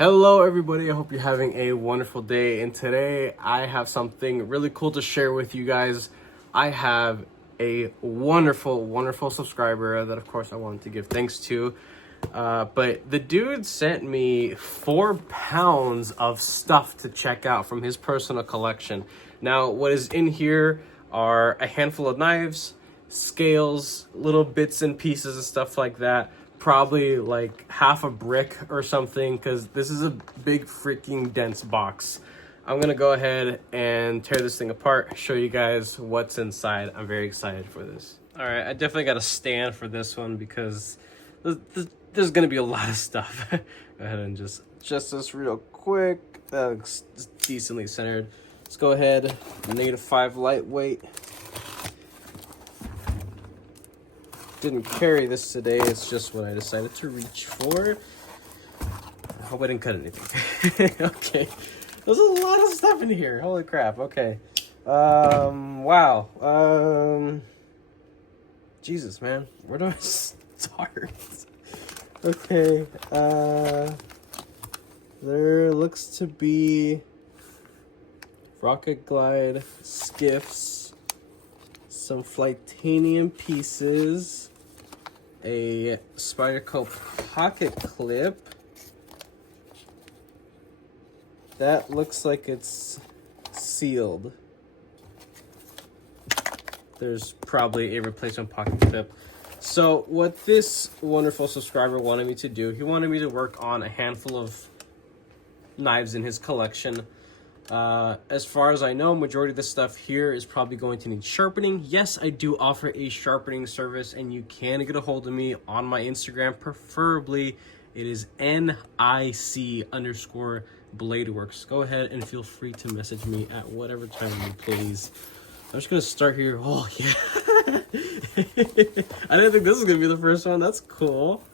Hello everybody, I hope you're having a wonderful day, and today I have something really cool to share with you guys. I have a wonderful subscriber that of course I wanted to give thanks to, but the dude sent me 4 pounds of stuff to check out from his personal collection. Now what is in here are a handful of knives, scales, little bits and pieces and stuff like that. Probably like half a brick or something, because this is a big freaking dense box. I'm gonna go ahead and tear this thing apart, show you guys what's inside. I'm very excited for this. All right, I definitely got a stand for this one because there's gonna be a lot of stuff. Go ahead and just adjust this real quick. That looks decently centered. Let's go ahead, -5 lightweight. Didn't carry this today, it's just what I decided to reach for. I hope I didn't cut anything. Okay, there's a lot of stuff in here, holy crap. Okay, wow, Jesus, man, where do I start? Okay, there looks to be rocket glide skiffs, some Flightanium pieces, a Spyderco pocket clip. That looks like it's sealed. There's probably a replacement pocket clip. So what this wonderful subscriber wanted me to do, he wanted me to work on a handful of knives in his collection. As far as I know, majority of the stuff here is probably going to need sharpening. Yes, I do offer a sharpening service, and you can get a hold of me on my Instagram. Preferably, it is NIC_bladeworks. Go ahead and feel free to message me at whatever time you please. I'm just gonna start here. Oh yeah, I didn't think this was gonna be the first one. That's cool.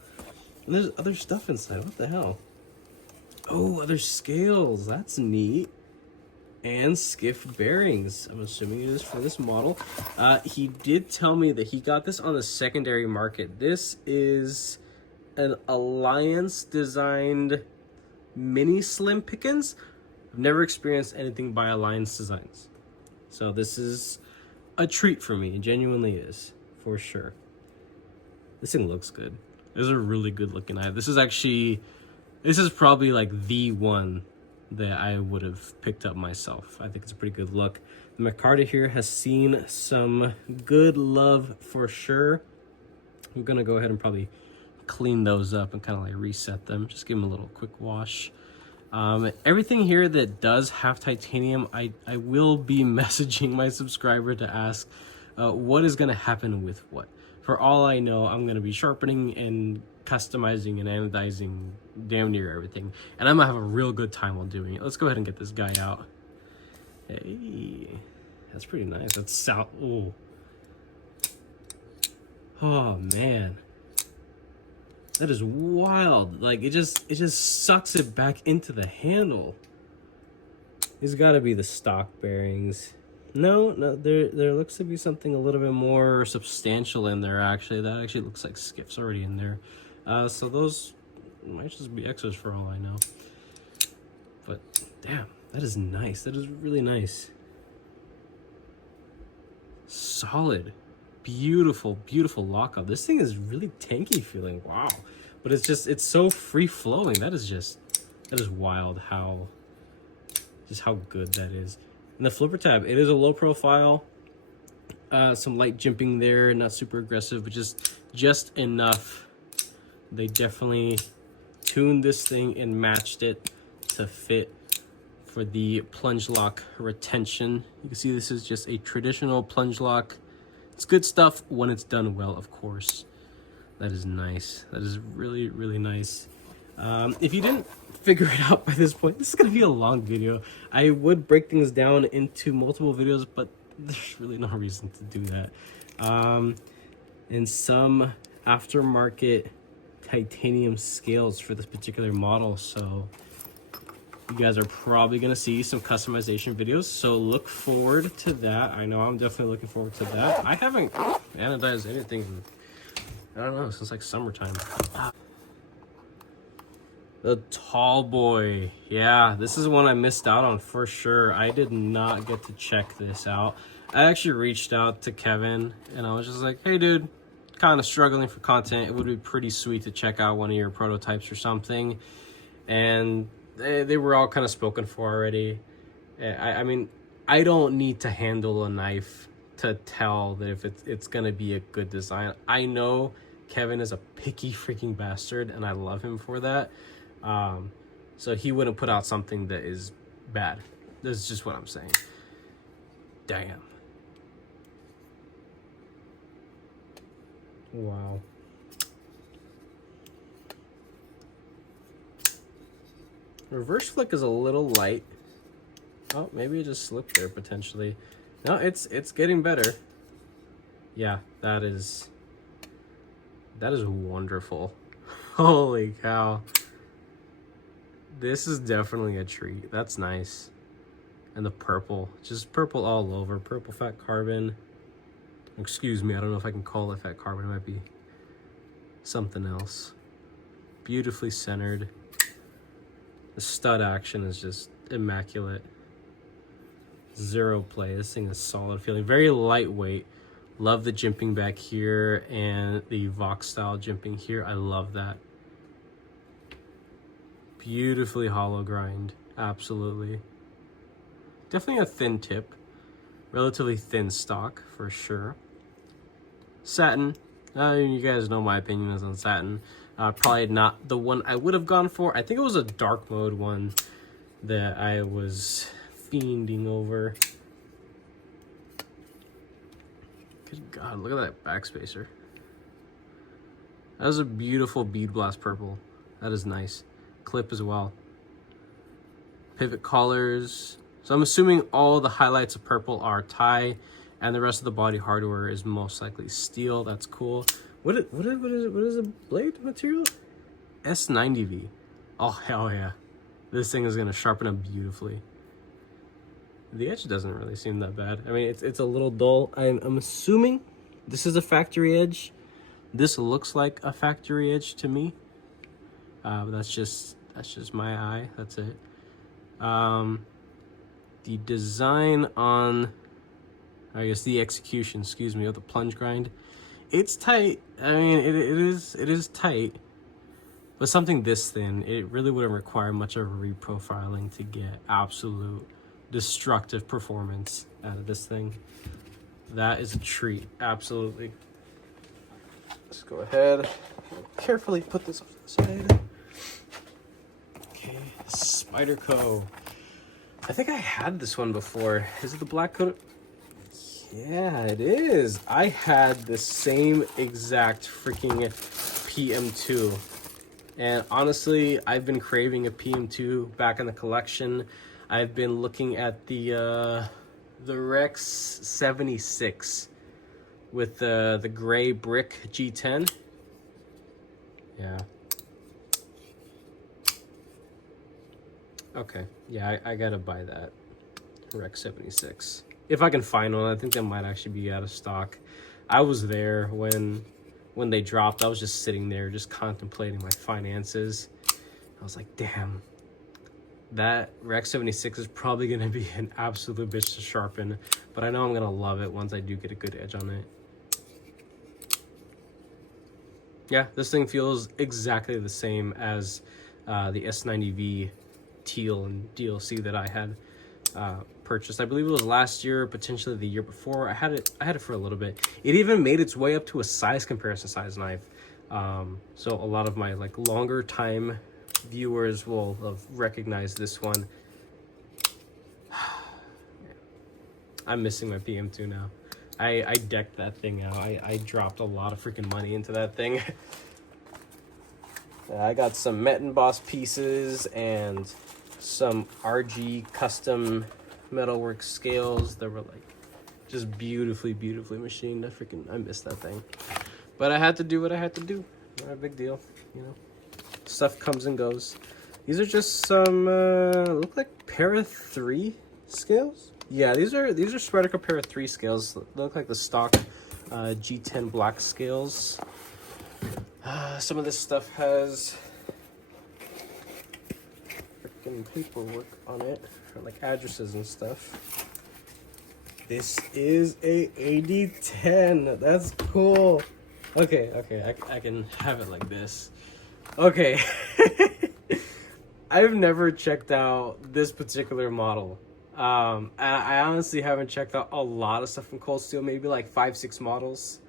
And there's other stuff inside. What the hell? Oh, other scales. That's neat. And skiff bearings. I'm assuming it is for this model. He did tell me that he got this on the secondary market. This is an Alliance designed mini slim pickens. I've never experienced anything by Alliance Designs, so this is a treat for me. It genuinely is, for sure. This thing looks good. This is a really good looking knife. This is probably like the one that I would have picked up myself. I think it's a pretty good look. The micarta here has seen some good love for sure. I'm gonna go ahead and probably clean those up and kind of like reset them. Just give them a little quick wash. Everything here that does have titanium, I will be messaging my subscriber to ask what is gonna happen with what. For all I know, I'm gonna be sharpening and customizing and anodizing damn near everything, and I'm gonna have a real good time while doing it. Let's go ahead and get this guy out. Hey, that's pretty nice. That's sound. Oh man, that is wild. Like it just sucks it back into the handle. These got to be the stock bearings. No, there looks to be something a little bit more substantial in there. Actually, that actually looks like skiffs already in there. So those might just be extras for all I know. But damn, that is nice. That is really nice. Solid, beautiful lockup. This thing is really tanky feeling. Wow, but it's so free flowing. That is wild how good that is. And the flipper tab, it is a low profile. Some light jimping there, not super aggressive, but just enough. They definitely tuned this thing and matched it to fit for the plunge lock retention. You can see this is just a traditional plunge lock. It's good stuff when it's done well, of course. That is nice. That is really nice. If you didn't figure it out by this point, this is gonna be a long video. I would break things down into multiple videos, but there's really no reason to do that. And some aftermarket titanium scales for this particular model, so you guys are probably going to see some customization videos, so look forward to that. I know I'm definitely looking forward to that. I haven't anodized anything, I don't know, since like summertime. The Tallboy. Yeah, this is one I missed out on for sure. I did not get to check this out. I actually reached out to Kevin and I was just like, hey dude, kind of struggling for content. It would be pretty sweet to check out one of your prototypes or something. And they were all kind of spoken for already. I mean, I don't need to handle a knife to tell that if it's gonna be a good design. I know Kevin is a picky freaking bastard and I love him for that. So he wouldn't put out something that is bad. This is just what I'm saying. Damn. Wow. Reverse flick is a little light. Oh, maybe it just slipped there potentially. No, it's getting better. Yeah, that is wonderful. Holy cow. This is definitely a treat. That's nice. And the purple, just purple all over. Purple fat carbon. Excuse me, I don't know if I can call it fat carbon. It might be something else. Beautifully centered. The stud action is just immaculate. Zero play. This thing is solid feeling. Very lightweight. Love the jimping back here and the Vox style jimping here. I love that. Beautifully hollow grind. Absolutely. Definitely a thin tip. Relatively thin stock for sure. Satin. You guys know my opinions on satin. Probably not the one I would have gone for. I think it was a dark mode one that I was fiending over. Good God, look at that backspacer. That was a beautiful bead blast purple. That is nice. Clip as well. Pivot collars. So I'm assuming all the highlights of purple are tie, and the rest of the body hardware is most likely steel. That's cool. What is the blade material? S90V. Oh hell yeah! This thing is gonna sharpen up beautifully. The edge doesn't really seem that bad. I mean, it's a little dull. I'm assuming this is a factory edge. This looks like a factory edge to me. But that's just my eye. That's it. The design on, I guess the execution, excuse me, of the plunge grind, it's tight. I mean, it is tight, but something this thin, it really wouldn't require much of a reprofiling to get absolute destructive performance out of this thing. That is a treat, absolutely. Let's go ahead, carefully put this off to the side. Okay, Spyderco. I think I had this one before. Is it the black coat? Yeah, it is. I had the same exact freaking PM2. And honestly, I've been craving a PM2 back in the collection. I've been looking at the Rex 76 with the gray brick G10. Yeah. Okay, yeah, I gotta buy that Rex 76 if I can find one. I think they might actually be out of stock. I was there when they dropped. I was just sitting there, just contemplating my finances. I was like, damn, that Rex 76 is probably gonna be an absolute bitch to sharpen, but I know I'm gonna love it once I do get a good edge on it. Yeah, this thing feels exactly the same as the S90V teal and DLC that I had purchased. I believe it was last year, potentially the year before. I had it for a little bit. It even made its way up to a size comparison size knife. So a lot of my like longer time viewers will have recognized this one. I'm missing my PM2 now. I decked that thing out. I dropped a lot of freaking money into that thing. I got some Met and Boss pieces and some RG custom metalwork scales that were like just beautifully machined. I missed that thing, but I had to do what I had to do. Not a big deal, you know. Stuff comes and goes. These are just some look like Para 3 scales. Yeah, these are Spyderco Para 3 scales. They look like the stock G10 black scales. Some of this stuff has freaking paperwork on it, or like addresses and stuff. This is a AD10. That's cool. Okay, I can have it like this. Okay. I've never checked out this particular model. I honestly haven't checked out a lot of stuff from Cold Steel, maybe like 5-6 models.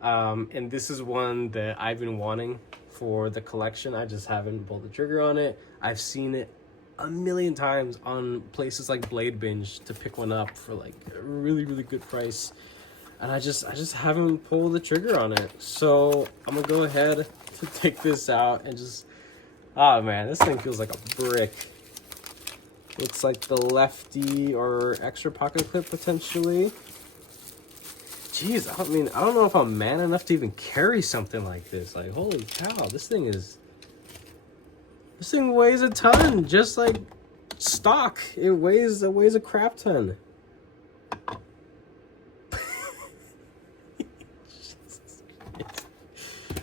And this is one that I've been wanting for the collection. I just haven't pulled the trigger on it. I've seen it a million times on places like Blade Binge to pick one up for like a really, really good price. And I just haven't pulled the trigger on it. So I'm gonna go ahead to take this out and just, oh man, this thing feels like a brick. Looks like the lefty or extra pocket clip potentially. Jeez, I mean, I don't know if I'm man enough to even carry something like this. Like, holy cow, this thing weighs a ton, just like stock. It weighs a crap ton.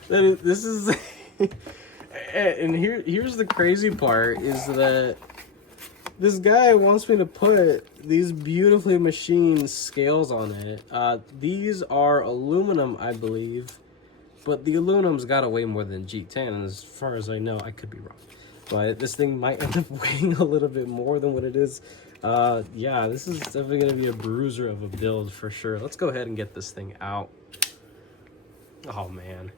This is, and here's the crazy part is that this guy wants me to put these beautifully machined scales on it. These are aluminum, I believe, but the aluminum's gotta weigh more than G10, and as far as I know, I could be wrong. But this thing might end up weighing a little bit more than what it is. Yeah, this is definitely gonna be a bruiser of a build for sure. Let's go ahead and get this thing out. Oh man.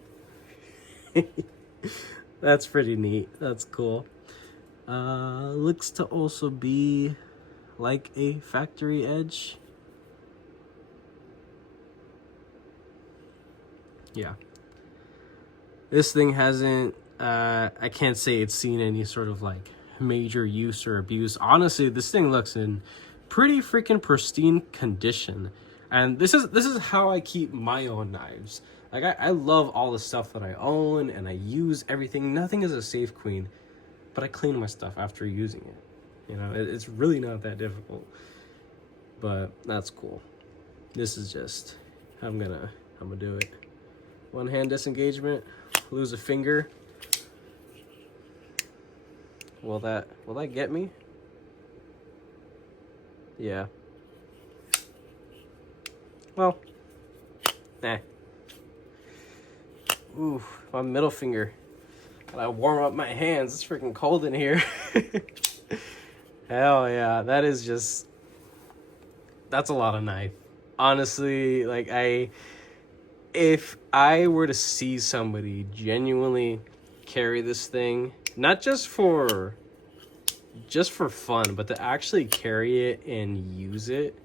That's pretty neat. That's cool. Looks to also be like a factory edge. Yeah. This thing hasn't, I can't say it's seen any sort of like major use or abuse. Honestly, this thing looks in pretty freaking pristine condition. And this is how I keep my own knives. Like I love all the stuff that I own and I use everything. Nothing is a safe queen. But I clean my stuff after using it. You know, it's really not that difficult. But that's cool. This is just, I'm gonna do it. One hand disengagement, lose a finger. Will that get me? Yeah. Well, nah. Ooh, my middle finger. I warm up my hands. It's freaking cold in here. Hell yeah, that's a lot of knife. Honestly, like if I were to see somebody genuinely carry this thing, not just for fun, but to actually carry it and use it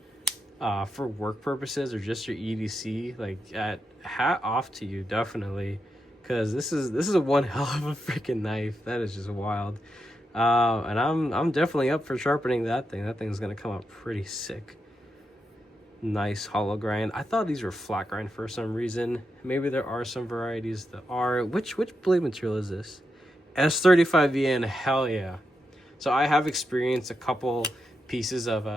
for work purposes or just your EDC, like hat off to you, definitely. Because this is a one hell of a freaking knife. That is just wild. And I'm definitely up for sharpening that thing. That thing's gonna come out pretty sick. Nice hollow grind. I thought these were flat grind for some reason. Maybe there are some varieties that are. Which blade material is this? S35VN. Hell yeah. So I have experienced a couple pieces of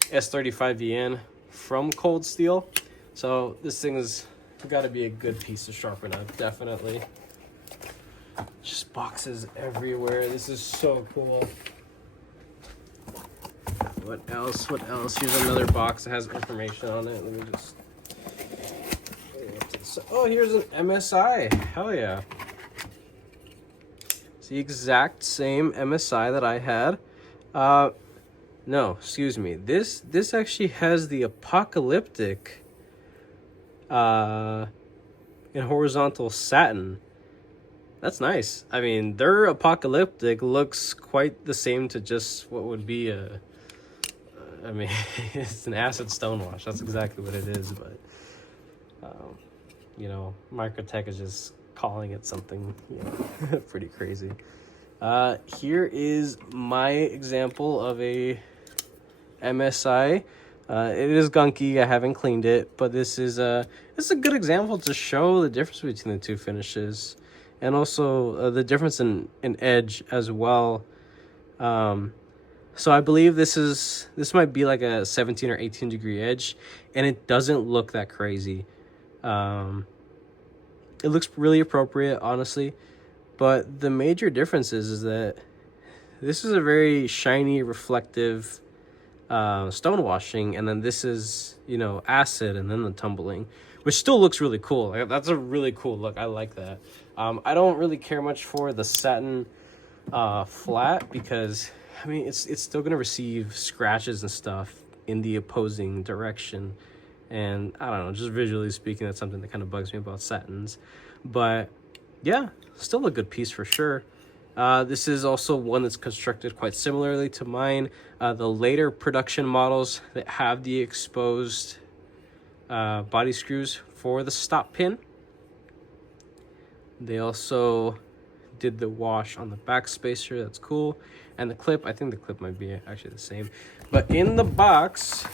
S35VN from Cold Steel. So this thing is got to be a good piece to sharpen up, definitely. Just boxes everywhere. This is so cool. What else? Here's another box that has information on it. Let me just... Oh, here's an MSI. Hell yeah. It's the exact same MSI that I had. No, excuse me. This actually has the apocalyptic in horizontal satin. That's nice. I mean, their apocalyptic looks quite the same to just what would be a I mean, it's an acid stonewash. That's exactly what it is. But you know, Microtech is just calling it something, you know, pretty crazy. Here is my example of a MSI. It is gunky. I haven't cleaned it, but this is a good example to show the difference between the two finishes, and also the difference in edge as well. So I believe this might be like a 17 or 18 degree edge, and it doesn't look that crazy. It looks really appropriate, honestly, but the major difference is that This is a very shiny, reflective stone washing, and then this is, you know, acid and then the tumbling, which still looks really cool. Like, that's a really cool look. I like that. I don't really care much for the satin flat because, I mean, it's still going to receive scratches and stuff in the opposing direction. And I don't know, just visually speaking, that's something that kind of bugs me about satins. But yeah, still a good piece for sure. This is also one that's constructed quite similarly to mine. The later production models that have the exposed body screws for the stop pin. They also did the wash on the back spacer. That's cool. And the clip, I think the clip might be actually the same. But in the box,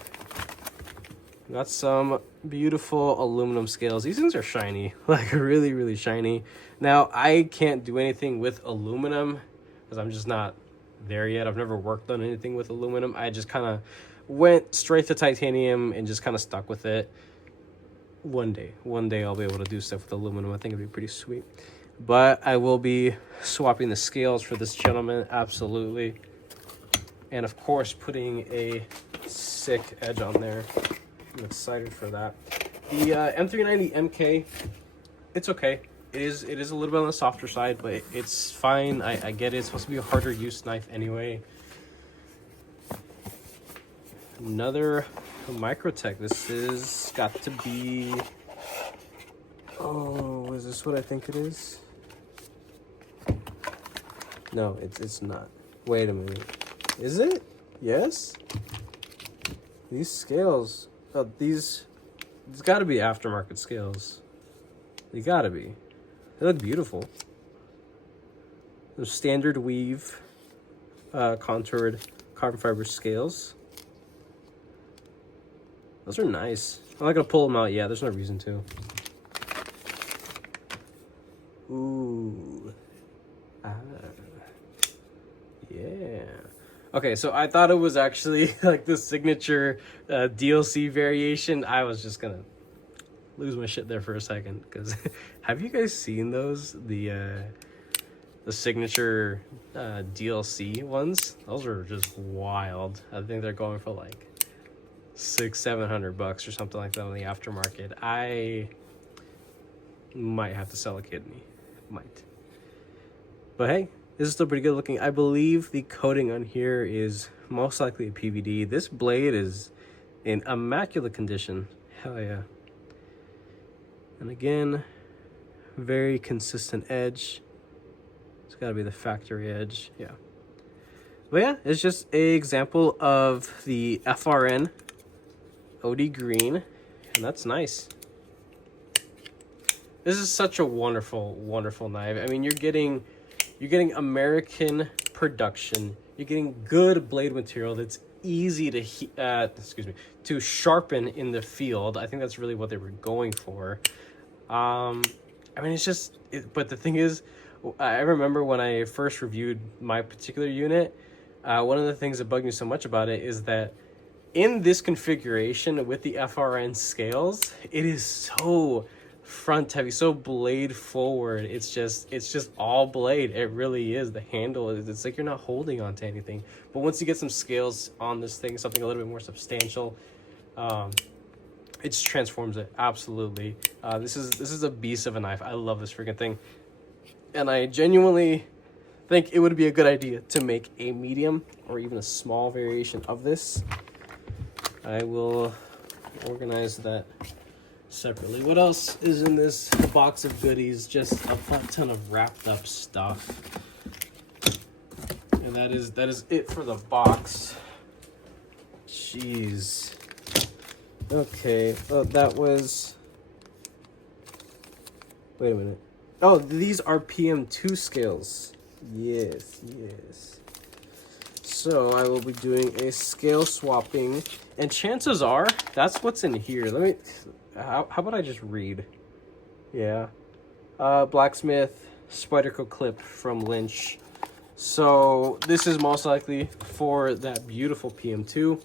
got some beautiful aluminum scales. These things are shiny, like really, really shiny. Now, I can't do anything with aluminum because I'm just not there yet. I've never worked on anything with aluminum. I just kind of went straight to titanium and just kind of stuck with it. One day I'll be able to do stuff with aluminum. I think it'd be pretty sweet. But I will be swapping the scales for this gentleman, absolutely. And of course, putting a sick edge on there. I'm excited for that. The M390 MK, it's okay. It is a little bit on the softer side, but it's fine. I get it. It's supposed to be a harder use knife anyway. Another Microtech. This is got to be... Oh, is this what I think it is? No, it's not. Wait a minute. Is it? Yes? These scales... it's got to be aftermarket scales. They got to be. They look beautiful. Those standard weave, contoured carbon fiber scales. Those are nice. I'm not gonna pull them out yet. There's no reason to. Ooh. Ah. Yeah. Okay, so I thought it was actually like the signature DLC variation. I was just gonna lose my shit there for a second because have you guys seen those? The signature DLC ones? Those are just wild. I think they're going for like $600-700 or something like that on the aftermarket. I might have to sell a kidney. Might. But hey, this is still pretty good looking. I believe the coating on here is most likely a PVD. This blade is in immaculate condition. Hell yeah. And again, very consistent edge. It's got to be the factory edge. Yeah. But yeah, it's just an example of the FRN OD green, and that's nice. This is such a wonderful, wonderful knife. I mean, you're getting American production. You're getting good blade material that's easy to sharpen in the field. I think that's really what they were going for. I mean, it's just, but the thing is, I remember when I first reviewed my particular unit, one of the things that bugged me so much about it is that in this configuration with the FRN scales, it is so front heavy, so blade forward. It's just all blade. It really is. The handle, it's like you're not holding on to anything. But once you get some scales on this thing, something a little bit more substantial, it just transforms it. Absolutely. This is a beast of a knife. I love this freaking thing. And I genuinely think it would be a good idea to make a medium or even a small variation of this. I will organize that separately. What else is in this box of goodies? Just a ton of wrapped up stuff. And that is it for the box. Jeez. Okay. Oh, that was... Wait a minute. Oh, these are PM2 scales. Yes, yes. So I will be doing a scale swapping, and chances are that's what's in here. Let me, how about I just read? Yeah. Blacksmith Spyderco clip from Lynch. So this is most likely for that beautiful PM2.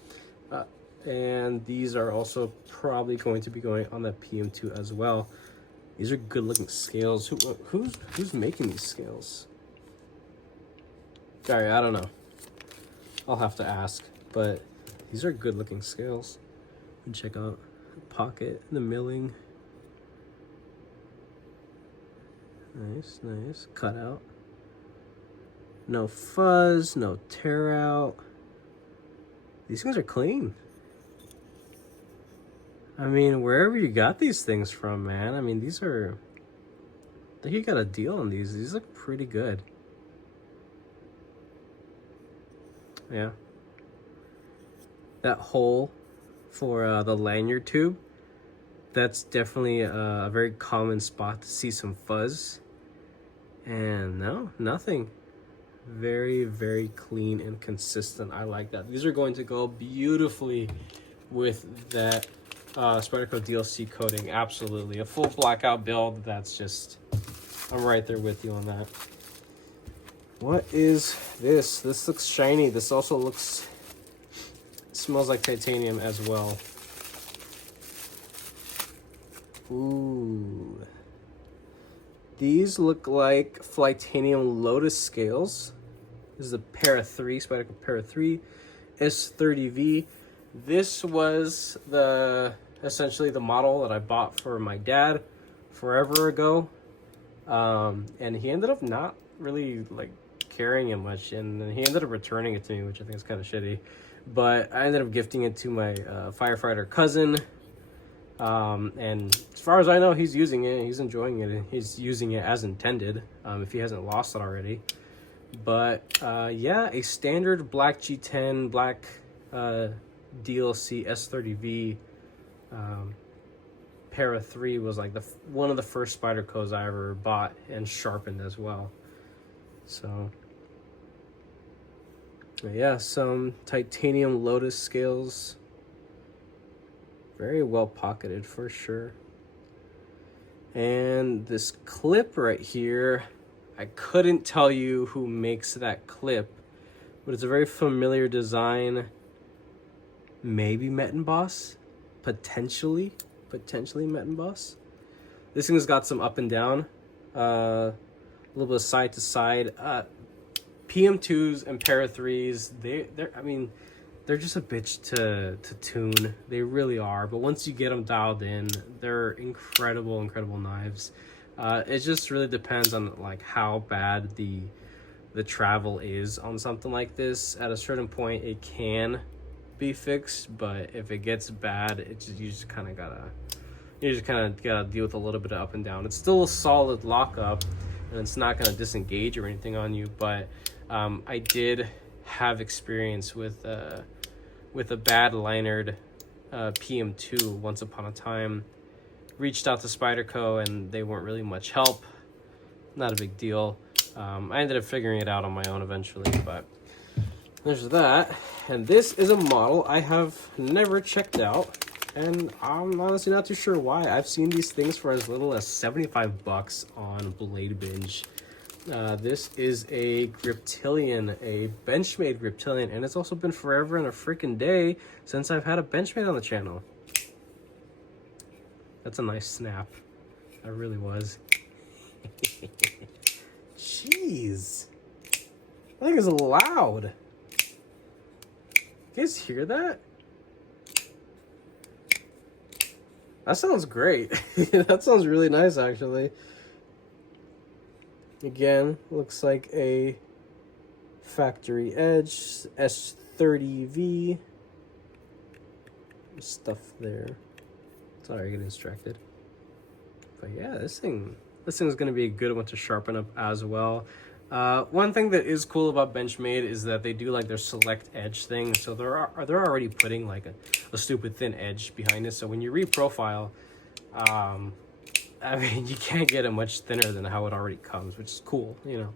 And these are also probably going to be going on that PM2 as well. These are good looking scales. Who's making these scales? Sorry, I don't know. I'll have to ask. But these are good looking scales. And check out the pocket, the milling. Nice, nice. Cut out. No fuzz, no tear out. These things are clean. I mean, wherever you got these things from, man. I mean, these are... I think you got a deal on these. These look pretty good. Yeah. That hole for the lanyard tube, that's definitely a very common spot to see some fuzz. And no, nothing. Very, very clean and consistent. I like that. These are going to go beautifully with that Spyderco DLC coating. Absolutely. A full blackout build. That's just... I'm right there with you on that. What is this? This looks shiny. This also looks... smells like titanium as well. Ooh. These look like Flightanium Lotus scales. This is a pair of 3, Spyderco pair of 3, S30V. This was essentially the model that I bought for my dad forever ago. And he ended up not really like carrying it much, and he ended up returning it to me, which I think is kind of shitty. But I ended up gifting it to my firefighter cousin. And as far as I know, he's using it, he's enjoying it, he's using it as intended, if he hasn't lost it already. But yeah, a standard black G10, black DLC S30V pair of 3 was like one of the first Spydercos I ever bought and sharpened as well. So yeah, some titanium Lotus scales. Very well pocketed for sure. And this clip right here, I couldn't tell you who makes that clip, but it's a very familiar design. Maybe Mettenboss, potentially Mettenboss. This thing's got some up and down, a little bit of side to side. PM2s and Para 3s, I mean, they're just a bitch to tune. They really are. But once you get them dialed in, they're incredible knives. It just really depends on like how bad the travel is on something like this. At a certain point, it can be fixed, but if it gets bad, you just kind of gotta deal with a little bit of up and down. It's still a solid lockup, and it's not gonna disengage or anything on you. But I did have experience with a bad linered PM2 once upon a time. Reached out to Spyderco and they weren't really much help. Not a big deal. I ended up figuring it out on my own eventually, but there's that. And this is a model I have never checked out, and I'm honestly not too sure why. I've seen these things for as little as 75 bucks on Blade Binge. This is a Griptilian, a Benchmade Griptilian, and it's also been forever and a freaking day since I've had a Benchmade on the channel. That's a nice snap. That really was. Jeez. That thing is loud. You guys hear that? That sounds great. That sounds really nice, actually. Again, looks like a factory edge, S30V. Stuff there. Sorry, I get distracted. But yeah, this thing's gonna be a good one to sharpen up as well. One thing that is cool about Benchmade is that they do like their select edge thing. So they're already putting like a stupid thin edge behind it. So when you reprofile, I mean, you can't get it much thinner than how it already comes, which is cool, you know.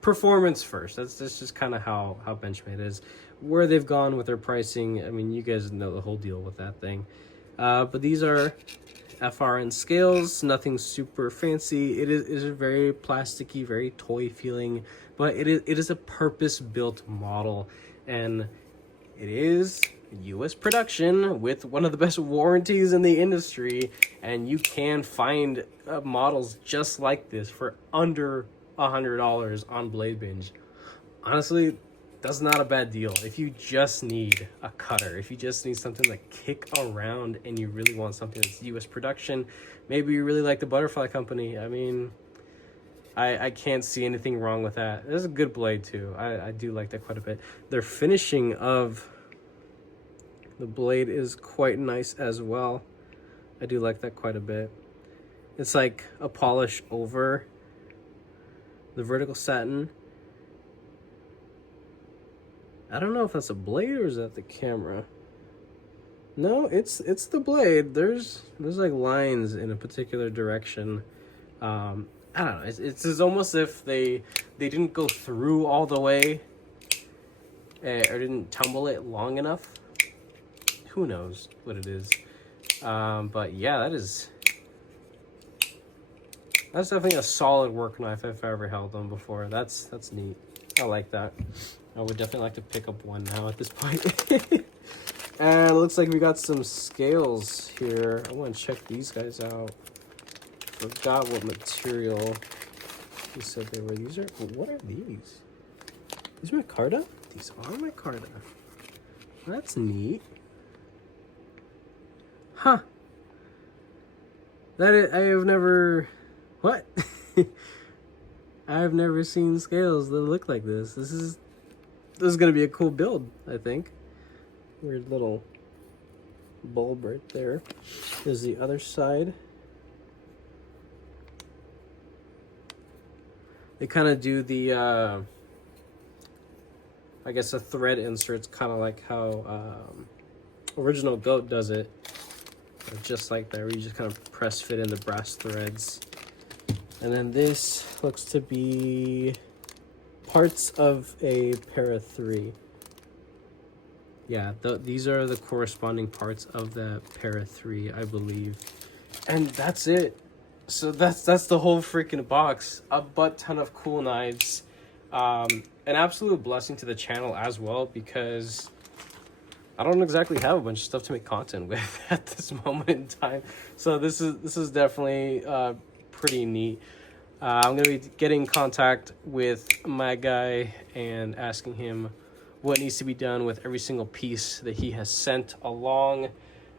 Performance first. That's just kind of how Benchmade is. Where they've gone with their pricing, I mean, you guys know the whole deal with that thing. But these are FRN scales, nothing super fancy. It is very plasticky, very toy feeling, but it is a purpose-built model, and it is US production with one of the best warranties in the industry, and you can find models just like this for under $100 on Blade Binge. honestly, that's not a bad deal. If you just need a cutter, if you just need something to kick around and you really want something that's US production, maybe you really like the Butterfly Company. I mean, I can't see anything wrong with that. It's a good blade too. I do like that quite a bit. Their finishing of the blade is quite nice as well. I do like that quite a bit. It's like a polish over the vertical satin. I don't know if that's a blade or is that the camera. No, it's the blade. There's like lines in a particular direction. I don't know. It's almost if they didn't go through all the way, or didn't tumble it long enough. Who knows what it is? But yeah, that's definitely a solid work knife if I ever held one before. That's neat. I like that. I would definitely like to pick up one now at this point. And it looks like we got some scales here. I want to check these guys out. Forgot what material he said they were. These are, what are these? These are micarta? These are micarta. That's neat. Huh. I have never, what? I've never seen scales that look like this. This is gonna be a cool build, I think. Weird little bulb right there. There's the other side. They kind of do the, I guess the thread inserts, kind of like how Original Goat does it. Just like that, where you just kind of press fit in the brass threads. And then this looks to be parts of a para 3. Yeah, these are the corresponding parts of the para 3, I believe. And that's it. So that's the whole freaking box. A butt ton of cool knives. An absolute blessing to the channel as well, because I don't exactly have a bunch of stuff to make content with at this moment in time. So this is definitely pretty neat. I'm gonna be getting in contact with my guy and asking him what needs to be done with every single piece that he has sent along.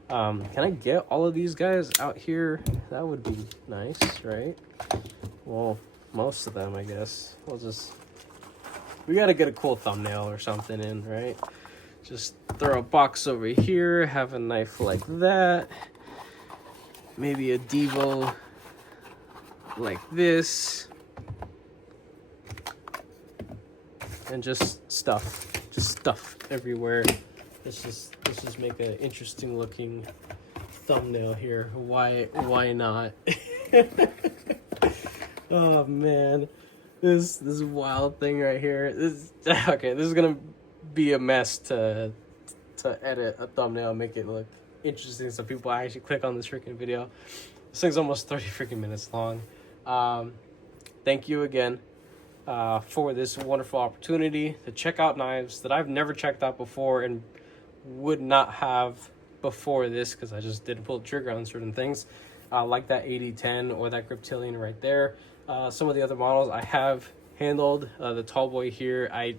Can I get all of these guys out here? That would be nice, right? Well, most of them, I guess. We gotta get a cool thumbnail or something in, right? Just throw a box over here, have a knife like that. Maybe a Devo like this. And just stuff everywhere. Let's just make an interesting looking thumbnail here. Why not? Oh man, this wild thing right here. Okay, this is gonna be a mess to edit a thumbnail, make it look interesting so people actually click on this freaking video. This thing's almost 30 freaking minutes long. Thank you again for this wonderful opportunity to check out knives that I've never checked out before and would not have before this, because I just didn't pull the trigger on certain things, like that 8010 or that Griptilian right there. Some of the other models I have handled, the Tallboy here, I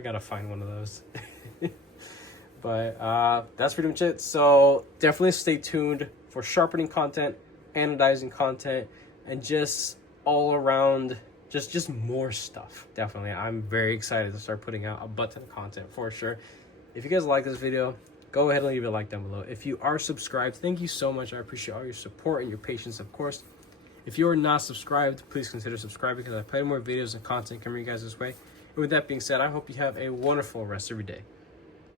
gotta find one of those. But that's pretty much it. So definitely stay tuned for sharpening content, anodizing content, and just all around just more stuff. Definitely, I'm very excited to start putting out a butt ton of content for sure. If you guys like this video, go ahead and leave a like down below. If you are subscribed, thank you so much. I appreciate all your support and your patience, of course. If you are not subscribed, please consider subscribing, because I play more videos and content coming you guys this way. And with that being said, I hope you have a wonderful rest of your day.